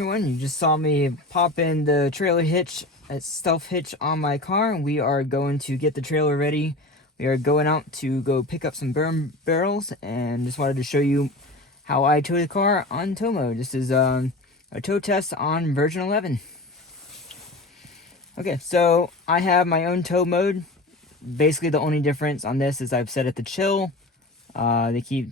Everyone, you just saw me pop in the trailer hitch, a stealth hitch on my car. We are going to get the trailer ready. We are going out to go pick up some burn barrels, and just wanted to show you how I tow the car on tow mode. This is a tow test on version 11. Okay, so I have my own tow mode. Basically, the only difference on this is I've set it to chill. They keep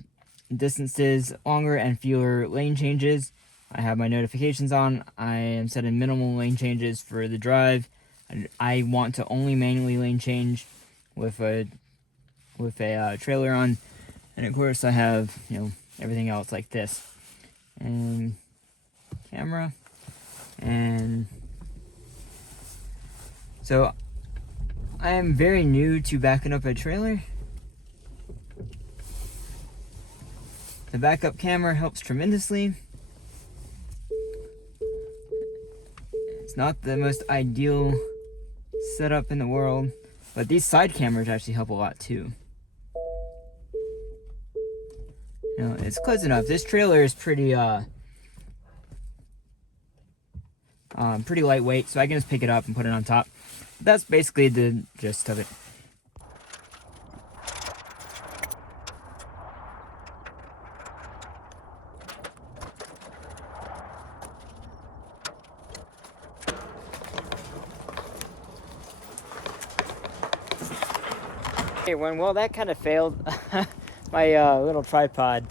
distances longer and fewer lane changes. I have my notifications on. I am setting minimal lane changes for the drive. I want to only manually lane change with a trailer on, and of course I have everything else like this, and camera, and so I am very new to backing up a trailer. The backup camera helps tremendously. It's not the most ideal setup in the world, but these side cameras actually help a lot too. It's close enough. This trailer is pretty lightweight, so I can just pick it up and put it on top. That's basically the gist of it. Okay, well, that kind of failed. My little tripod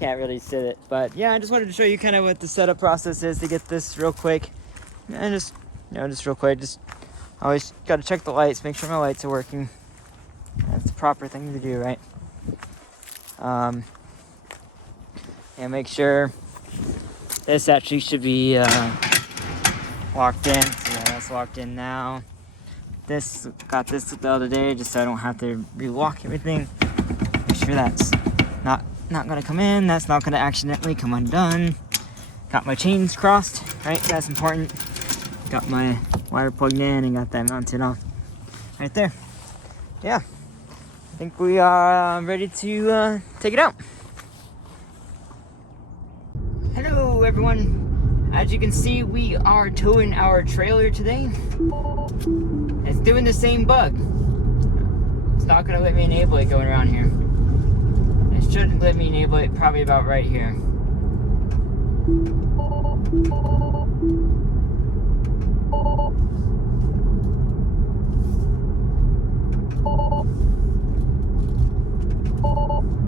can't really sit it, but yeah, I just wanted to show you kind of what the setup process is to get this real quick, and just real quick. Just always got to check the lights, make sure my lights are working. That's the proper thing to do, right? And make sure this actually should be locked in. So yeah, that's locked in now. Got this the other day just so I don't have to relock everything. Make sure that's not gonna come in. That's not gonna accidentally come undone. Got my chains crossed, right? That's important. Got my wire plugged in and got that mounted off right there. Yeah, I think we are ready to take it out. Hello everyone. As you can see, we are towing our trailer today. It's doing the same bug. It's not gonna let me enable it going around here. It should let me enable it probably about right here.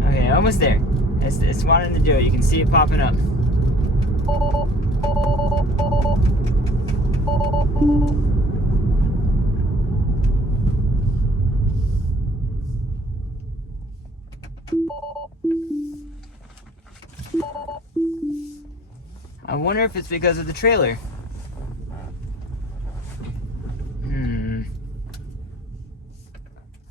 Okay, almost there. It's wanting to do it. You can see it popping up. I wonder if it's because of the trailer.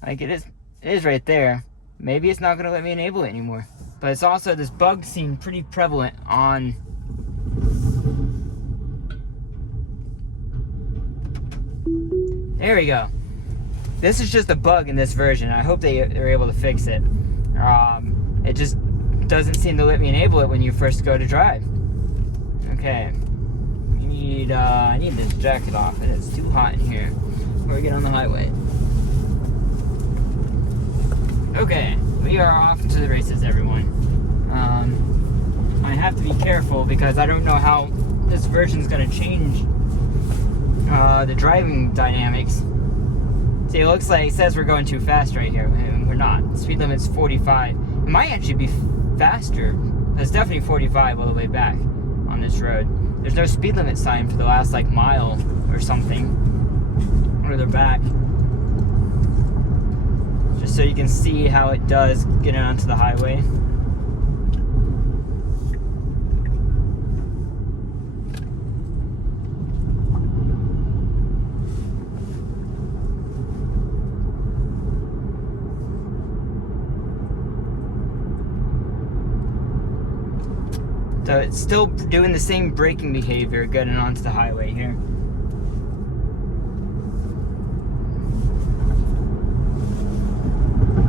Like it is right there. Maybe it's not gonna let me enable it anymore. But it's also, this bug seemed pretty prevalent on there we go. This is just a bug in this version. I hope they're able to fix it. It just doesn't seem to let me enable it when you first go to drive. Okay. I need this jacket off. It is too hot in here before we get on the highway. Okay, we are off to the races, everyone. I have to be careful because I don't know how this version is going to change the driving dynamics. See, it looks like it says we're going too fast right here, and we're not. The speed limit's 45. It might actually be faster. It's definitely 45 all the way back on this road. There's no speed limit sign for the last mile or something further back. Just so you can see how it does get onto the highway. So it's still doing the same braking behavior getting onto the highway here.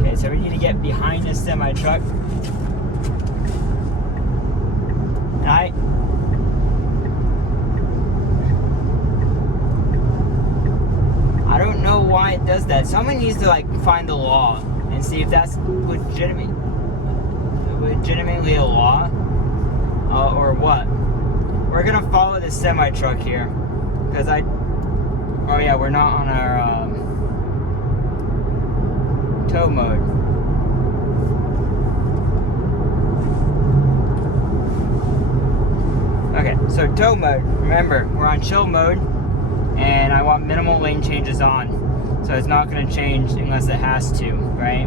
Okay, so we need to get behind this semi-truck. Alright. know why it does that. Someone needs to like find the law and see if that's legitimately a law or what. We're gonna follow this semi truck here because oh yeah, we're not on our tow mode. Okay, so tow mode, remember, we're on chill mode, and I want minimal lane changes on, so it's not going to change unless it has to, right?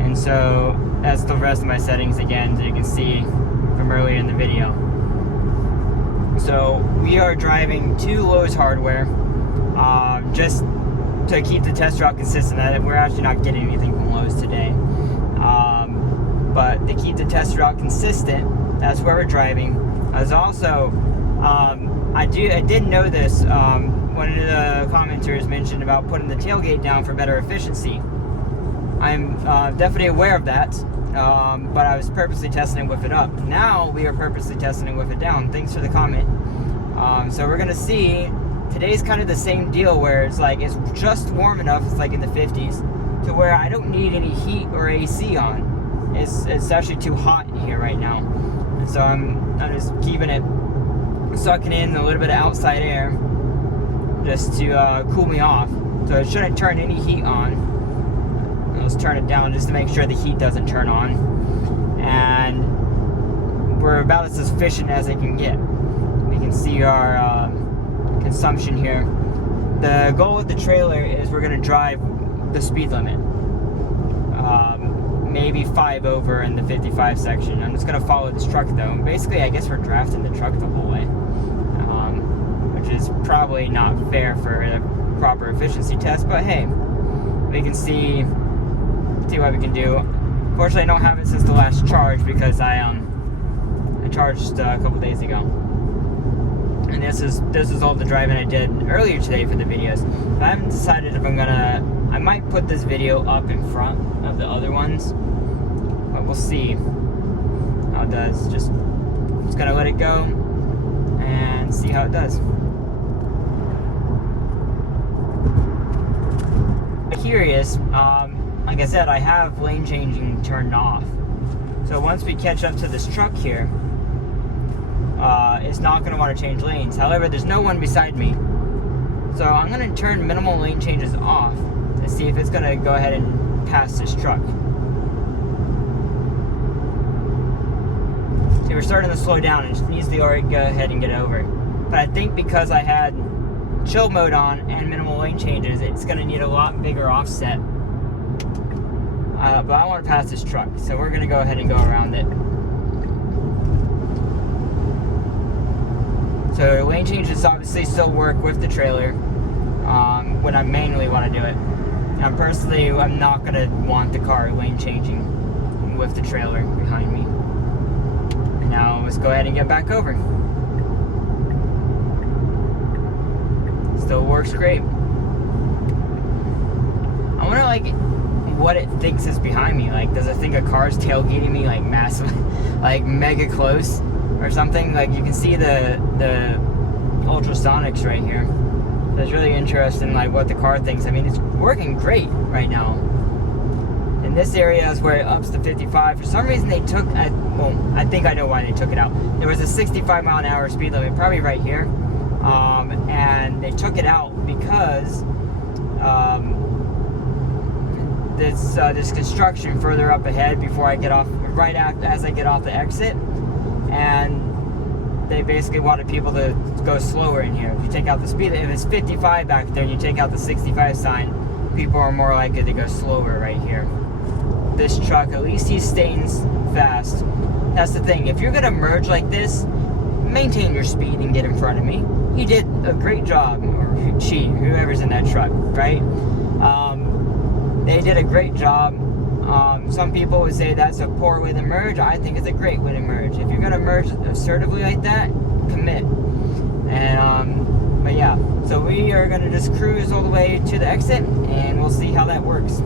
And so that's the rest of my settings again, as you can see from earlier in the video. So we are driving to Lowe's hardware, just to keep the test route consistent. We're actually not getting anything from Lowe's today, but to keep the test route consistent, that's where we're driving. I was also, I did know this, one of the commenters mentioned about putting the tailgate down for better efficiency. I'm definitely aware of that, but I was purposely testing it with it up. Now we are purposely testing it with it down. Thanks for the comment. So we're gonna see, today's kind of the same deal where it's like, it's just warm enough, it's like in the 50s, to where I don't need any heat or AC on. It's actually too hot in here right now. And so I'm just keeping it, sucking in a little bit of outside air just to cool me off. So it shouldn't turn any heat on. Let's turn it down just to make sure the heat doesn't turn on. And we're about as efficient as it can get. We can see our consumption here. The goal with the trailer is we're going to drive the speed limit. Maybe 5 over in the 55 section. I'm just going to follow this truck though. Basically, I guess we're drafting the truck the whole way, which is probably not fair for a proper efficiency test, but hey, we can see what we can do. Fortunately, I don't have it since the last charge because I charged a couple days ago. And this is all the driving I did earlier today for the videos. But I haven't decided if I might put this video up in front of the other ones, but we'll see how it does. Just gonna let it go and see how it does. Curious, like I said, I have lane changing turned off. So once we catch up to this truck here, it's not going to want to change lanes. However, there's no one beside me. So I'm going to turn minimal lane changes off to see if it's going to go ahead and pass this truck. See, we're starting to slow down. It just needs to already go ahead and get over. But I think because I had chill mode on and minimal lane changes, it's going to need a lot bigger offset. But I want to pass this truck, so we're going to go ahead and go around it. So lane changes obviously still work with the trailer when I manually want to do it. Now personally, I'm not going to want the car lane changing with the trailer behind me. Now let's go ahead and get back over. Still works great. I wonder like what it thinks is behind me. Like, does it think a car's tailgating me like massive, like mega close or something? Like you can see the ultrasonics right here. So it's really interesting like what the car thinks. I mean, it's working great right now. In this area is where it ups to 55. For some reason they took, I think I know why they took it out. There was a 65 mile an hour speed limit, probably right here. And they took it out because this construction further up ahead before I get off, right after as I get off the exit, and they basically wanted people to go slower in here. If you take out the speed, if it's 55 back there and you take out the 65 sign, people are more likely to go slower right here. This truck, at least he's staying fast. That's the thing. If you're gonna merge like this, maintain your speed and get in front of me. He did a great job, or she, whoever's in that truck, right? They did a great job. Some people would say that's a poor way to merge. I think it's a great way to merge. If you're gonna merge assertively like that, commit. And but yeah, so we are gonna just cruise all the way to the exit, and we'll see how that works.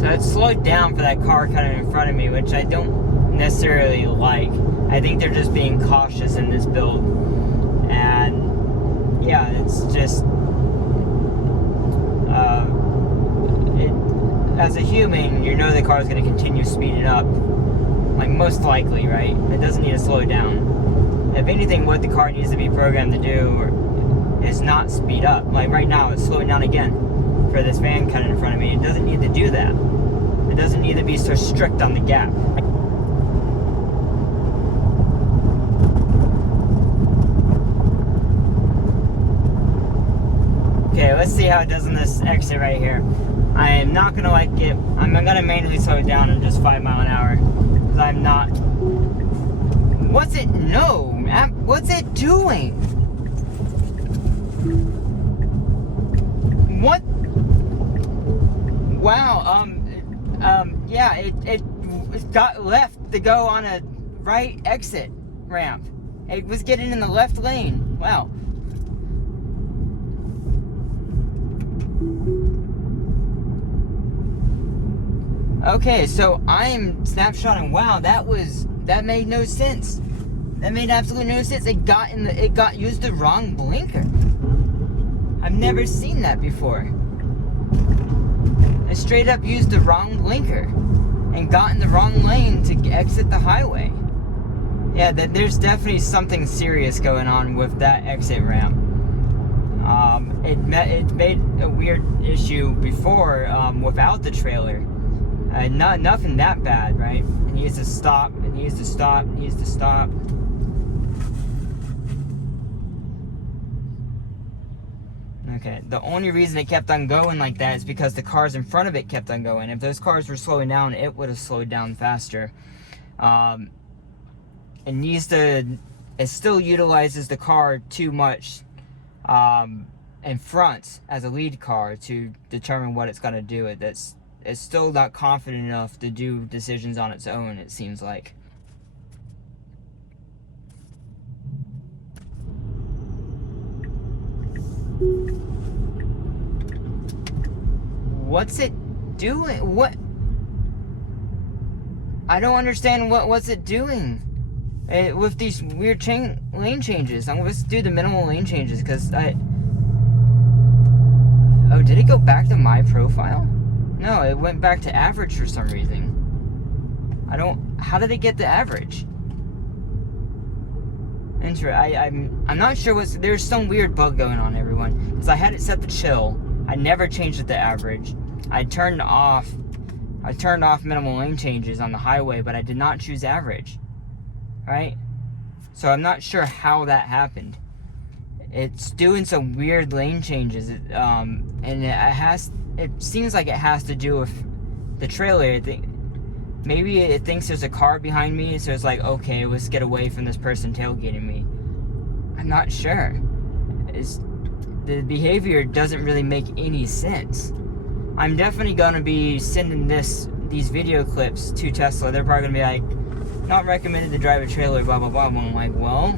So it's slow slowed down for that car kind of in front of me, which I don't necessarily like. I think they're just being cautious in this build. And yeah, it's just as a human, you know the car is going to continue speeding up, like most likely, right? It doesn't need to slow down. If anything, what the car needs to be programmed to do is not speed up. Like right now, it's slowing down again for this van cutting in front of me. It doesn't need to do that. It doesn't need to be so strict on the gap. Okay, let's see how it does on this exit right here. I am not gonna like it. I'm gonna manually slow it down to just 5 miles an hour. Because I'm not. What's it? No! What's it doing? What? Wow, yeah, it got left to go on a right exit ramp. It was getting in the left lane. Wow. Okay, so I'm snapshotting. Wow, that made no sense. That made absolutely no sense. It used the wrong blinker. I've never seen that before. It straight up used the wrong blinker and got in the wrong lane to exit the highway. Yeah, there's definitely something serious going on with that exit ramp. It made a weird issue before without the trailer. Nothing that bad, right? It needs to stop. It needs to stop. It needs to stop. Okay, the only reason it kept on going like that is because the cars in front of it kept on going. If those cars were slowing down, it would have slowed down faster. It still utilizes the car too much in front as a lead car to determine what it's going to do. It's still not confident enough to do decisions on its own, it seems like. What's it doing? What? I don't understand what's it doing with these weird lane changes. I'm going to do the minimal lane changes because oh, did it go back to my profile? No, it went back to average for some reason. How did it get to average? I'm not sure there's some weird bug going on, everyone. Because I had it set to chill. I never changed it to average. I turned off minimal lane changes on the highway, but I did not choose average. Right? So I'm not sure how that happened. It's doing some weird lane changes, and it seems like it has to do with the trailer. Maybe it thinks there's a car behind me, so it's like, okay, let's get away from this person tailgating me. I'm not sure. The behavior doesn't really make any sense. I'm definitely going to be sending these video clips to Tesla. They're probably going to be like, not recommended to drive a trailer, blah, blah, blah. And I'm like, well,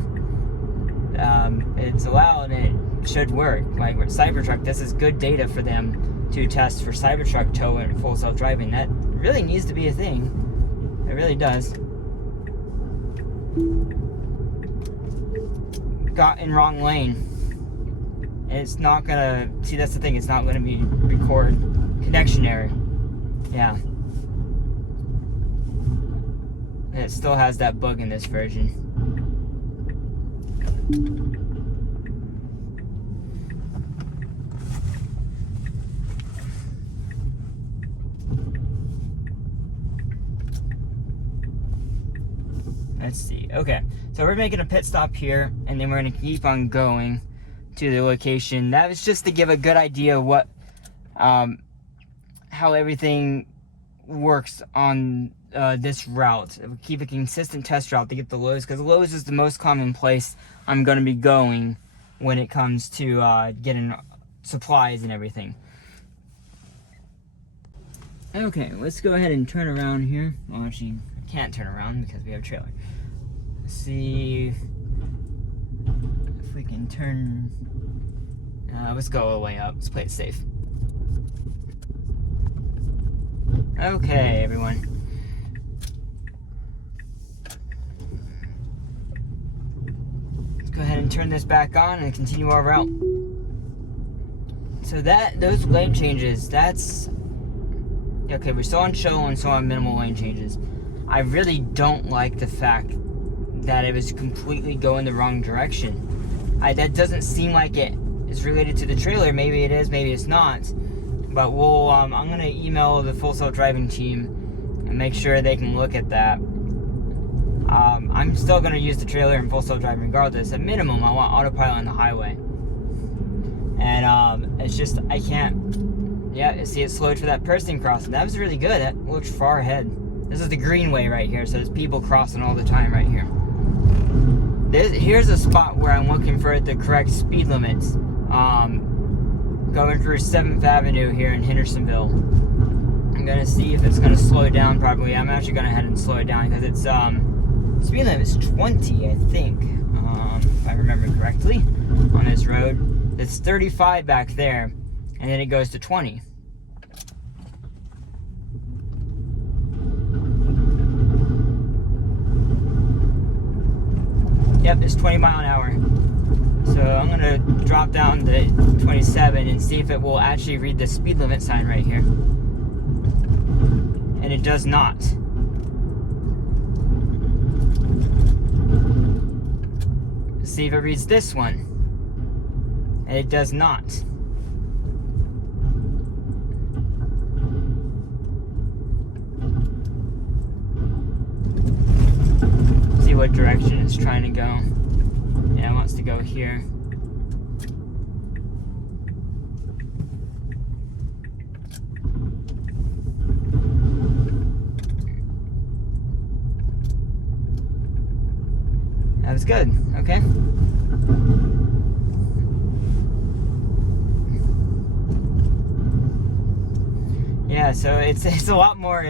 it's allowed and it should work. Like with Cybertruck, this is good data for them to test for Cybertruck tow and full self-driving. That really needs to be a thing. It really does. Got in wrong lane. It's not gonna, see, that's the thing, it's not gonna be record connection error. Yeah. It still has that bug in this version. Let's see. Okay, so we're making a pit stop here, and then we're gonna keep on going to the location. That was just to give a good idea of what, how everything works on this route. Keep a consistent test route to get the Lowe's, because Lowe's is the most common place I'm gonna be going when it comes to getting supplies and everything. Okay, let's go ahead and turn around here. Well, actually, I can't turn around because we have a trailer. Let's see if we can turn. Let's go all the way up. Let's play it safe. Okay, everyone. Let's go ahead and turn this back on and continue our route. So those lane changes, that's... Okay, we're still on chill and still on minimal lane changes. I really don't like the fact that it was completely going the wrong direction. That doesn't seem like it is related to the trailer. Maybe it is, maybe it's not. But we'll, I'm gonna email the Full Self Driving team and make sure they can look at that. I'm still gonna use the trailer in Full Self Driving regardless. At minimum, I want autopilot on the highway. And it's just, I can't, yeah, see it slowed for that person crossing. That was really good, that looked far ahead. This is the greenway right here, so there's people crossing all the time right here. Here's a spot where I'm looking for the correct speed limits. Going through 7th Avenue here in Hendersonville. I'm gonna see if it's gonna slow down probably. I'm actually gonna head and slow it down because it's, speed limit is 20, I think. If I remember correctly, on this road. It's 35 back there, and then it goes to 20. Yep, it's 20 mile an hour. So I'm gonna drop down to 27 and see if it will actually read the speed limit sign right here. And it does not. See if it reads this one. And it does not. See what direction it's trying to go. Yeah, it wants to go here. That was good. Okay. Yeah, so it's a lot more.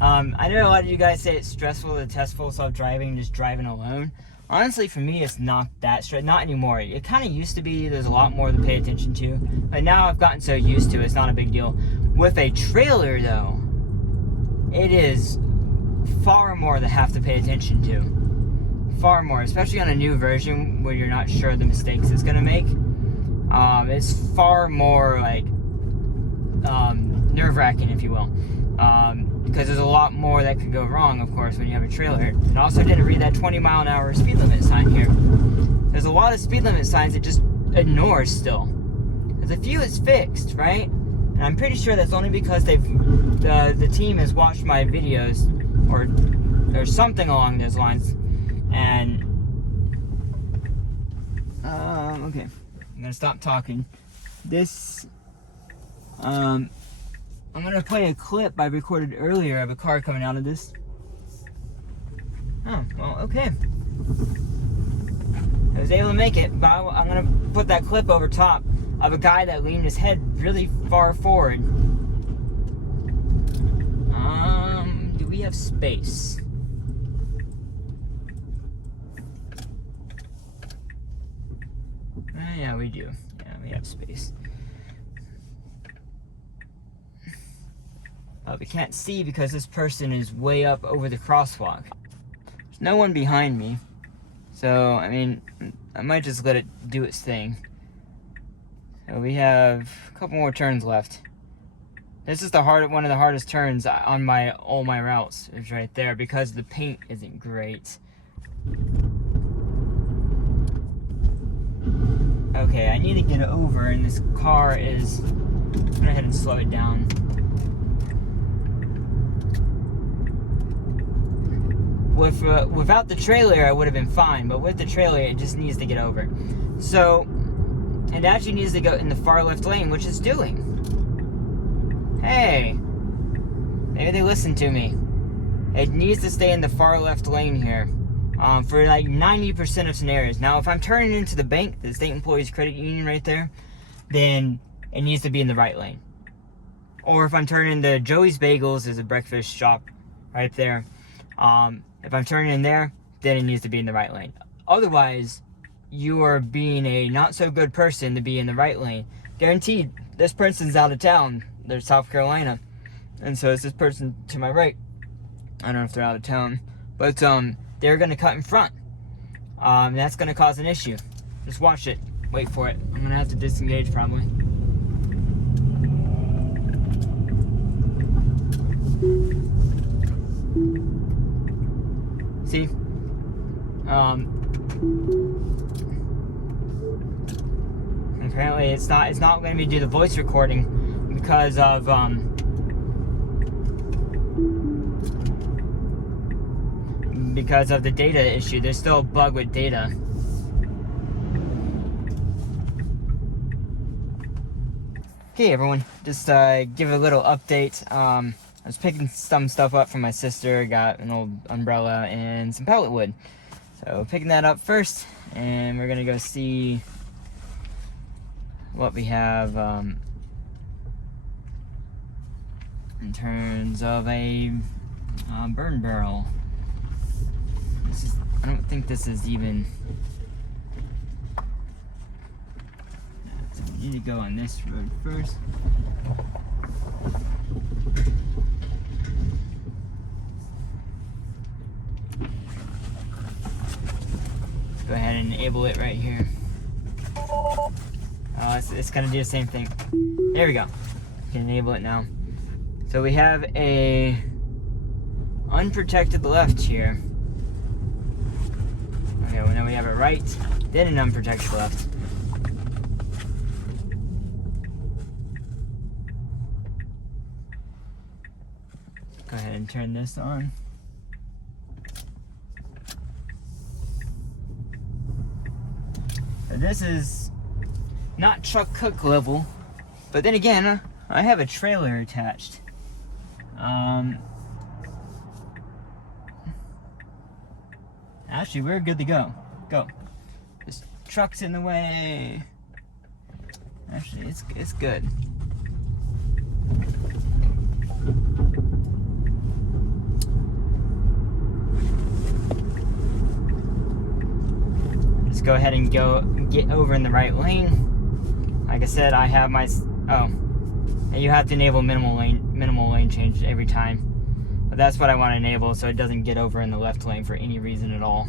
I know a lot of you guys say it's stressful to test Full Self-Driving, just driving alone. Honestly, for me, it's not that stressful. Not anymore. It kind of used to be. There's a lot more to pay attention to. But now I've gotten so used to it, it's not a big deal. With a trailer, though, it is far more to have to pay attention to. Far more, especially on a new version where you're not sure the mistakes it's going to make. It's far more, like, nerve-wracking, if you will. Because there's a lot more that could go wrong, of course, when you have a trailer. And also didn't read that 20 mile an hour speed limit sign here. There's a lot of speed limit signs it just ignores still. There's a few it's fixed, right? And I'm pretty sure that's only because the team has watched my videos or something along those lines. And okay, I'm gonna stop talking. I'm gonna play a clip I recorded earlier of a car coming out of this. Oh, well, okay. I was able to make it, but I'm gonna put that clip over top of a guy that leaned his head really far forward. Do we have space? Yeah, we do. Yeah, we have space. We can't see because this person is way up over the crosswalk. There's no one behind me. So, I mean, I might just let it do its thing. So we have a couple more turns left. This is one of the hardest turns on all my routes. It's right there because the paint isn't great. Okay, I need to get over, and this car is... I'm gonna go ahead and slow it down. Without the trailer, I would have been fine, but with the trailer, it just needs to get over. So, it actually needs to go in the far left lane, which it's doing. Hey, maybe they listened to me. It needs to stay in the far left lane here for like 90% of scenarios. Now, if I'm turning into the bank, the State Employees Credit Union right there, then it needs to be in the right lane. Or if I'm turning into Joey's Bagels, there's a breakfast shop right there. If I'm turning in there, then it needs to be in the right lane. Otherwise, you are being a not so good person to be in the right lane. Guaranteed, this person's out of town. They're South Carolina. And so it's this person to my right. I don't know if they're out of town, but they're gonna cut in front. That's gonna cause an issue. Just watch it. Wait for it. I'm gonna have to disengage probably. See? Apparently it's not letting me do the voice recording because of the data issue. There's still a bug with data. Okay, everyone, just give a little update. I was picking some stuff up from my sister. Got an old umbrella and some pellet wood. So picking that up first, and we're gonna go see what we have in terms of a burn barrel. I don't think this is even. So we need to go on this road first. Go ahead and enable it right here. Oh, it's gonna do the same thing. There we go. We can enable it now. So we have a unprotected left here. Okay, well now we have a right, then an unprotected left. Go ahead and turn this on. So this is not Chuck Cook level, but then again, I have a trailer attached. Actually, we're good to go. Go. This truck's in the way. Actually, it's good. Just go ahead and get over in the right lane. Like I said, I have my and you have to enable minimal lane change every time. But that's what I want to enable, so it doesn't get over in the left lane for any reason at all.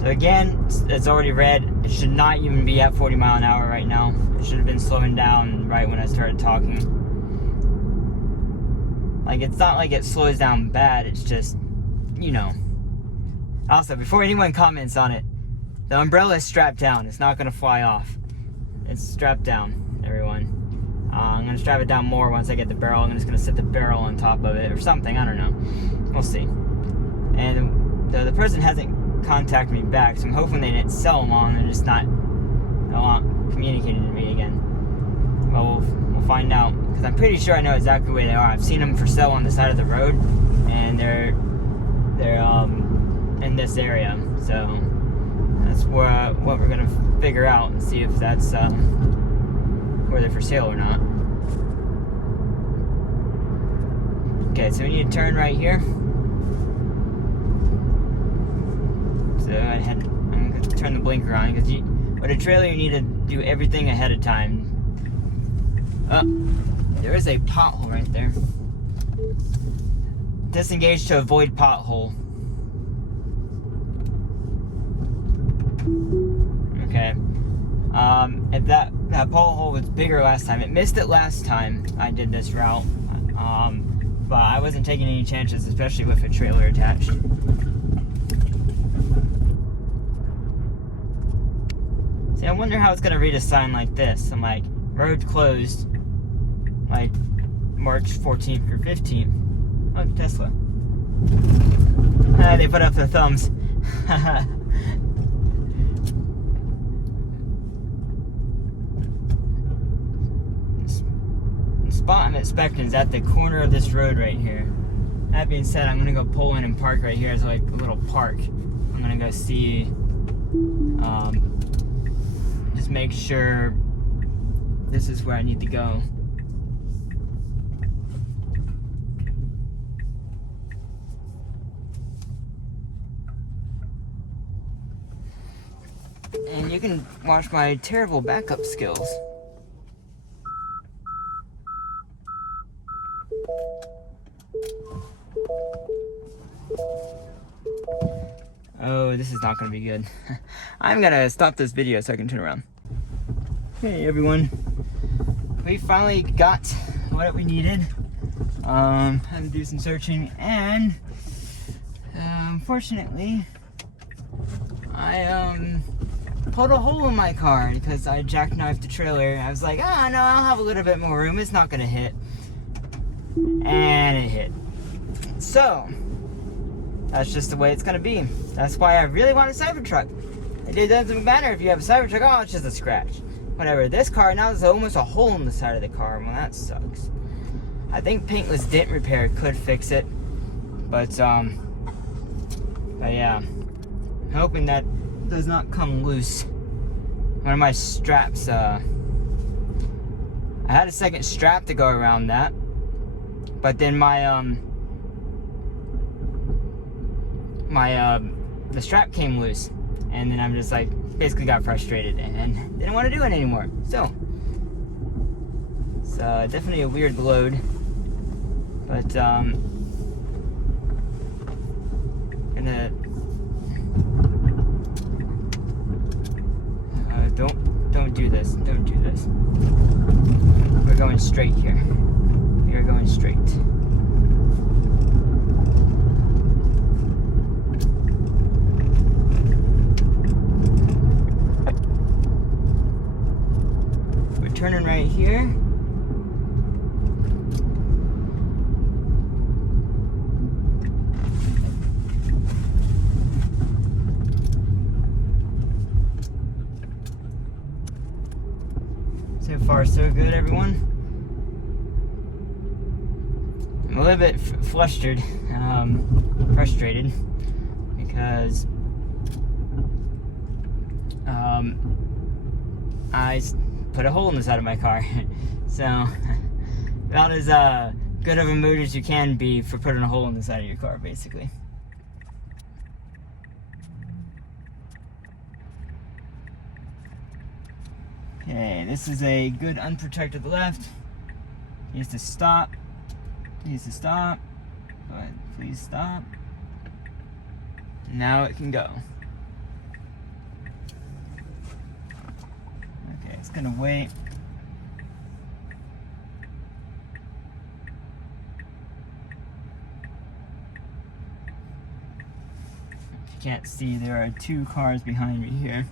So again, it's already red. It should not even be at 40 mile an hour right now. It should have been slowing down right when I started talking. Like, it's not like it slows down bad, it's just, you know. Also, before anyone comments on it, the umbrella is strapped down. It's not going to fly off. It's strapped down, everyone. I'm going to strap it down more once I get the barrel. I'm just going to set the barrel on top of it or something. I don't know. We'll see. And the person hasn't contacted me back, so I'm hoping they didn't sell them on. They're just not communicating to me again. Well, we'll find out. Because I'm pretty sure I know exactly where they are. I've seen them for sale on the side of the road. And they're in this area. So that's what we're going to figure out and see if that's where they're for sale or not. Okay, so we need to turn right here. So I'm going to turn the blinker on because with a trailer you need to do everything ahead of time. Oh, there is a pothole right there. Disengage to avoid pothole. Okay. If that pothole was bigger last time, it missed it last time I did this route. But I wasn't taking any chances, especially with a trailer attached. See, I wonder how it's gonna read a sign like this. I'm like, road closed, like March 14th or 15th. Oh, Tesla. They put up the thumbs. The spot I'm expecting is at the corner of this road right here. That being said, I'm gonna go pull in and park right here as like a little park. I'm gonna go see, just make sure this is where I need to go. And you can watch my terrible backup skills. Oh, this is not going to be good. I'm going to stop this video so I can turn around. Hey everyone. We finally got what we needed. Had to do some searching, and unfortunately I pulled a hole in my car because I jackknifed the trailer. I was like, oh no, I'll have a little bit more room, it's not gonna hit. And it hit. So that's just the way it's gonna be. That's why I really want a Cybertruck. It doesn't matter if you have a Cybertruck. Oh, it's just a scratch. Whatever. This car now is almost a hole in the side of the car. Well, that sucks. I think paintless dent repair could fix it, but yeah, I'm hoping that does not come loose. One of my straps, I had a second strap to go around that, but then the strap came loose, and then I'm just like, basically got frustrated and didn't want to do it anymore. So it's definitely a weird load, but gonna don't do this. Don't do this. We're going straight here. We are going straight. We're turning right here. So far, so good, everyone. I'm a little bit frustrated because I put a hole in the side of my car. So about as good of a mood as you can be for putting a hole in the side of your car, basically. Okay, this is a good unprotected left. Needs to stop. Needs to stop. Go ahead, please stop. Now it can go. Okay, it's gonna wait. If you can't see, there are two cars behind me here.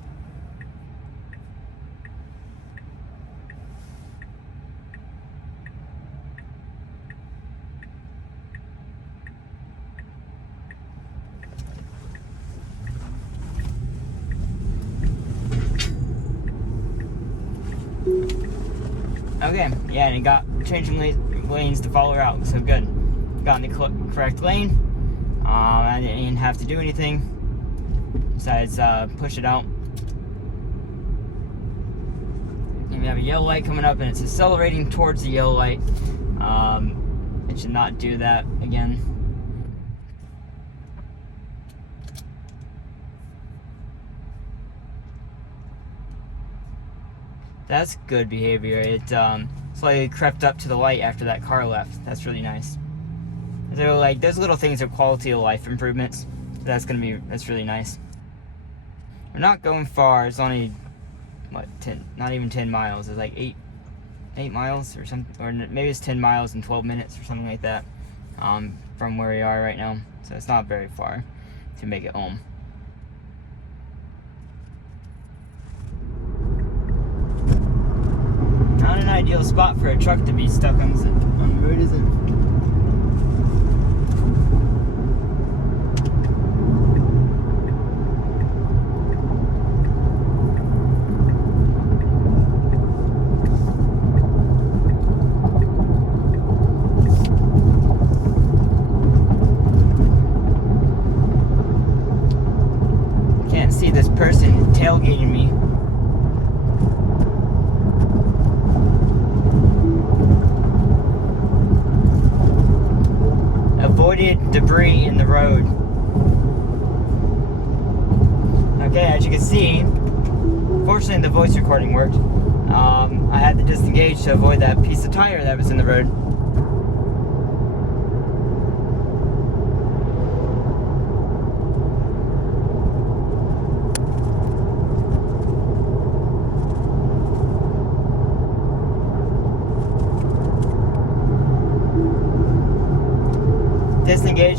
Okay, yeah, and it got changing lanes to follow her out, so good. Got in the correct lane. I didn't have to do anything besides push it out. And we have a yellow light coming up, and it's accelerating towards the yellow light. It should not do that again. That's good behavior. It slightly crept up to the light after that car left. That's really nice. So like those little things are quality of life improvements. That's really nice. We're not going far. It's only what, 10, not even 10 miles. It's like 8 miles or something, or maybe it's 10 miles in 12 minutes or something like that from where we are right now. So it's not very far to make it home. Not an ideal spot for a truck to be stuck on the road, is it? Can't see this person tailgating me. Avoided debris in the road. Okay, as you can see, fortunately the voice recording worked. I had to disengage to avoid that piece of tire that was in the road.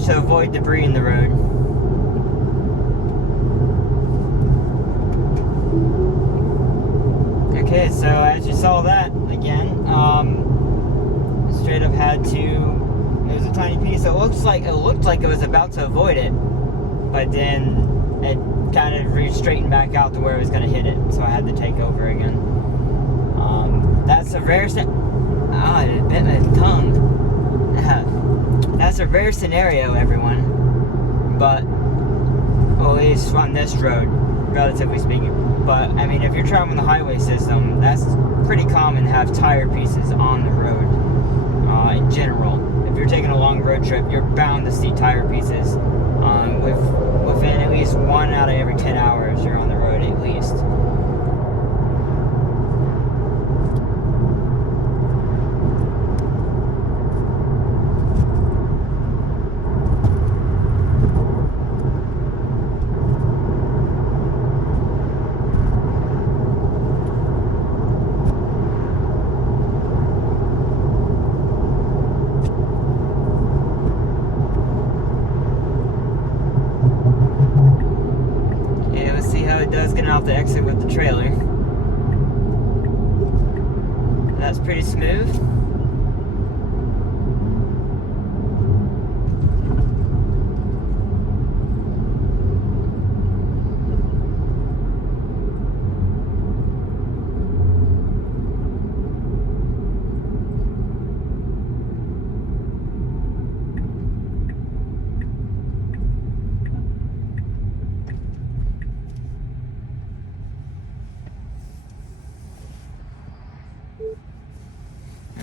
to avoid debris in the road. Okay, so as you saw that again, straight up had to. It was a tiny piece. So it looked like it was about to avoid it, but then it kind of straightened back out to where it was going to hit it. So I had to take over again. That's a rare. I bit my tongue. That's a rare scenario, everyone. But well, at least on this road, relatively speaking. But I mean, if you're traveling the highway system, that's pretty common to have tire pieces on the road. In general, if you're taking a long road trip, you're bound to see tire pieces. Within at least 1 out of every 10 hours, you're on the road at least. It does get off the exit with the trailer. That's pretty smooth.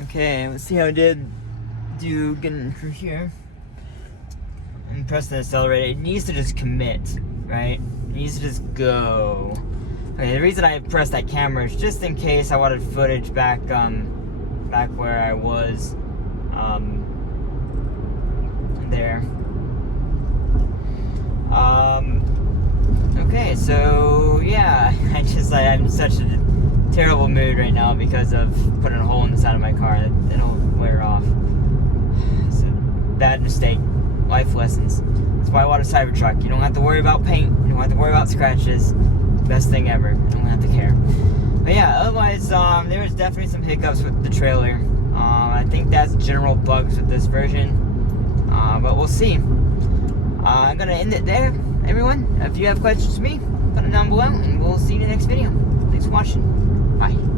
Okay, let's see how it did do getting through here. And press the accelerator. It needs to just commit, right? It needs to just go. Okay, the reason I pressed that camera is just in case I wanted footage back where I was there. Okay, so yeah, I'm in such a terrible mood right now because of putting a hole in the side of my car. It'll wear off. It's a bad mistake. Life lessons. That's why I want a Cybertruck. You don't have to worry about paint. You don't have to worry about scratches. Best thing ever. I don't have to care. But yeah, otherwise, there was definitely some hiccups with the trailer. I think that's general bugs with this version. But we'll see. I'm gonna end it there, everyone. If you have questions for me, put them down below, and we'll see you in the next video. Thanks for watching. Bye.